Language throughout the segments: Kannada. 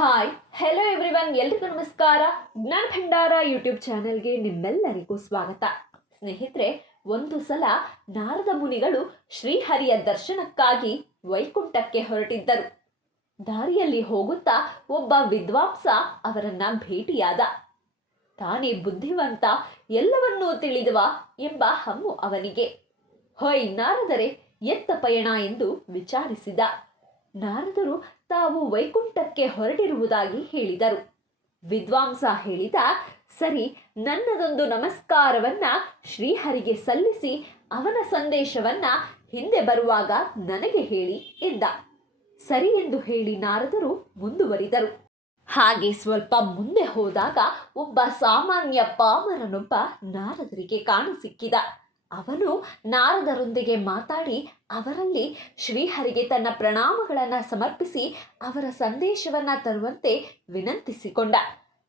ಹಾಯ್ ಹೆಲೋ ಎವ್ರಿವನ್ ಎಲ್ರಿಗೂ ನಮಸ್ಕಾರ. ಜ್ಞಾನ ಭಂಡಾರ ಯೂಟ್ಯೂಬ್ ಚಾನೆಲ್ಗೆ ನಿಮ್ಮೆಲ್ಲರಿಗೂ ಸ್ವಾಗತ. ಸ್ನೇಹಿತರೆ, ಒಂದು ಸಲ ನಾರದ ಮುನಿಗಳು ಶ್ರೀಹರಿಯ ದರ್ಶನಕ್ಕಾಗಿ ವೈಕುಂಠಕ್ಕೆ ಹೊರಟಿದ್ದರು. ದಾರಿಯಲ್ಲಿ ಹೋಗುತ್ತಾ ಒಬ್ಬ ವಿದ್ವಾಂಸ ಅವರನ್ನ ಭೇಟಿಯಾದ. ತಾನೇ ಬುದ್ಧಿವಂತ, ಎಲ್ಲವನ್ನೂ ತಿಳಿದುವ ಎಂಬ ಹಮ್ಮು ಅವನಿಗೆ. ಹೊಯ್ ನಾರದರೆ, ಎತ್ತ ಪಯಣ ಎಂದು ವಿಚಾರಿಸಿದ. ನಾರದರು ತಾವು ವೈಕುಂಠಕ್ಕೆ ಹೊರಟಿರುವುದಾಗಿ ಹೇಳಿದರು. ವಿದ್ವಾಂಸ ಹೇಳಿದ, ಸರಿ, ನನ್ನದೊಂದು ನಮಸ್ಕಾರವನ್ನ ಶ್ರೀಹರಿಗೆ ಸಲ್ಲಿಸಿ, ಅವನ ಸಂದೇಶವನ್ನ ಹಿಂದೆ ಬರುವಾಗ ನನಗೆ ಹೇಳಿ ಎಂದ. ಸರಿ ಎಂದು ಹೇಳಿ ನಾರದರು ಮುಂದುವರಿದರು. ಹಾಗೆ ಸ್ವಲ್ಪ ಮುಂದೆ ಹೋದಾಗ ಒಬ್ಬ ಸಾಮಾನ್ಯ ಪಾಮರನೊಬ್ಬ ನಾರದರಿಗೆ ಕಾಣಸಿಕ್ಕಿದ ಅವನು ನಾರದರೊಂದಿಗೆ ಮಾತಾಡಿ ಅವರಲ್ಲಿ ಶ್ರೀಹರಿಗೆ ತನ್ನ ಪ್ರಣಾಮಗಳನ್ನು ಸಮರ್ಪಿಸಿ ಅವರ ಸಂದೇಶವನ್ನ ತರುವಂತೆ ವಿನಂತಿಸಿಕೊಂಡ.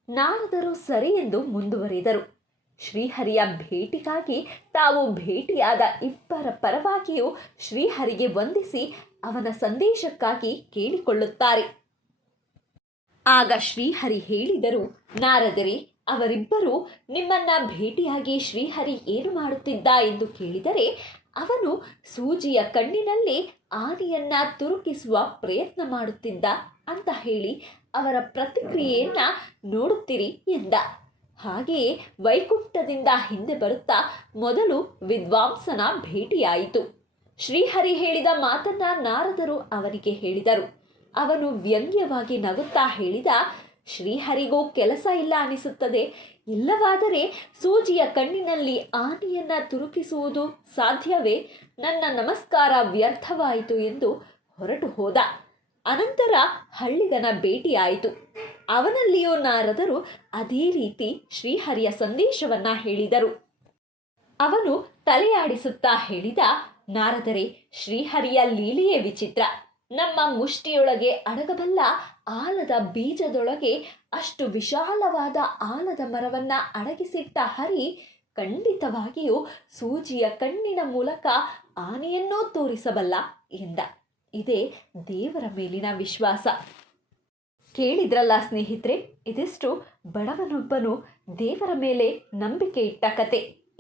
ನಾರದರು ಸರಿ ಎಂದು ಮುಂದುವರಿದರು. ಶ್ರೀಹರಿಯ ಭೇಟಿಗಾಗಿ ತಾವು ಭೇಟಿಯಾದ ಇಬ್ಬರ ಪರವಾಗಿಯೂ ಶ್ರೀಹರಿಗೆ ವಂದಿಸಿ ಅವನ ಸಂದೇಶಕ್ಕಾಗಿ ಕೇಳಿಕೊಳ್ಳುತ್ತಾರೆ. ಆಗ ಶ್ರೀಹರಿ ಹೇಳಿದರು, ನಾರದರೆ ಅವರಿಬ್ಬರು ನಿಮ್ಮನ್ನ ಭೇಟಿಯಾಗಿ ಶ್ರೀಹರಿ ಏನು ಮಾಡುತ್ತಿದ್ದ ಎಂದು ಕೇಳಿದರೆ ಅವನು ಸೂಜಿಯ ಕಣ್ಣಿನಲ್ಲಿ ಆನೆಯನ್ನ ತುರುಕಿಸುವ ಪ್ರಯತ್ನ ಮಾಡುತ್ತಿದ್ದ ಅಂತ ಹೇಳಿ ಅವರ ಪ್ರತಿಕ್ರಿಯೆಯನ್ನ ನೋಡುತ್ತಿರಿ ಎಂದ. ಹಾಗೆಯೇ ವೈಕುಂಠದಿಂದ ಹಿಂದೆ ಬರುತ್ತಾ ಮೊದಲು ವಿದ್ವಾಂಸನ ಭೇಟಿಯಾಯಿತು. ಶ್ರೀಹರಿ ಹೇಳಿದ ಮಾತನ್ನ ನಾರದರು ಅವನಿಗೆ ಹೇಳಿದರು. ಅವನು ವ್ಯಂಗ್ಯವಾಗಿ ನಗುತ್ತಾ ಹೇಳಿದ ಶ್ರೀಹರಿಗೂ ಕೆಲಸ ಇಲ್ಲ ಅನಿಸುತ್ತದೆ. ಇಲ್ಲವಾದರೆ ಸೂಜಿಯ ಕಣ್ಣಿನಲ್ಲಿ ಆನೆಯನ್ನು ತುರುಕಿಸುವುದು ಸಾಧ್ಯವೇ? ನನ್ನ ನಮಸ್ಕಾರ ವ್ಯರ್ಥವಾಯಿತು ಎಂದು ಹೊರಟು ಹೋದ. ಅನಂತರ ಹಳ್ಳಿಗನ ಭೇಟಿಯಾಯಿತು ಅವನಲ್ಲಿಯೂ ನಾರದರು ಅದೇ ರೀತಿ ಶ್ರೀಹರಿಯ ಸಂದೇಶವನ್ನ ಹೇಳಿದರು. ಅವನು ತಲೆಯಾಡಿಸುತ್ತಾ ಹೇಳಿದ, ನಾರದರೆ, ಶ್ರೀಹರಿಯ ಲೀಲೆಯೇ ವಿಚಿತ್ರ. ನಮ್ಮ ಮುಷ್ಟಿಯೊಳಗೆ ಅಡಗಬಲ್ಲ ಆಲದ ಬೀಜದೊಳಗೆ ಅಷ್ಟು ವಿಶಾಲವಾದ ಆಲದ ಮರವನ್ನ ಅಡಗಿಸಿಟ್ಟ ಹರಿ ಖಂಡಿತವಾಗಿಯೂ ಸೂಜಿಯ ಕಣ್ಣಿನ ಮೂಲಕ ಆನೆಯನ್ನೂ ತೋರಿಸಬಲ್ಲ ಎಂದ. ಇದೇ ದೇವರ ಮೇಲಿನ ವಿಶ್ವಾಸ. ಕೇಳಿದ್ರಲ್ಲ ಸ್ನೇಹಿತರೆ, ಇದಿಷ್ಟು ಬಡವನೊಬ್ಬನು ದೇವರ ಮೇಲೆ ನಂಬಿಕೆ ಇಟ್ಟ ಕತೆ.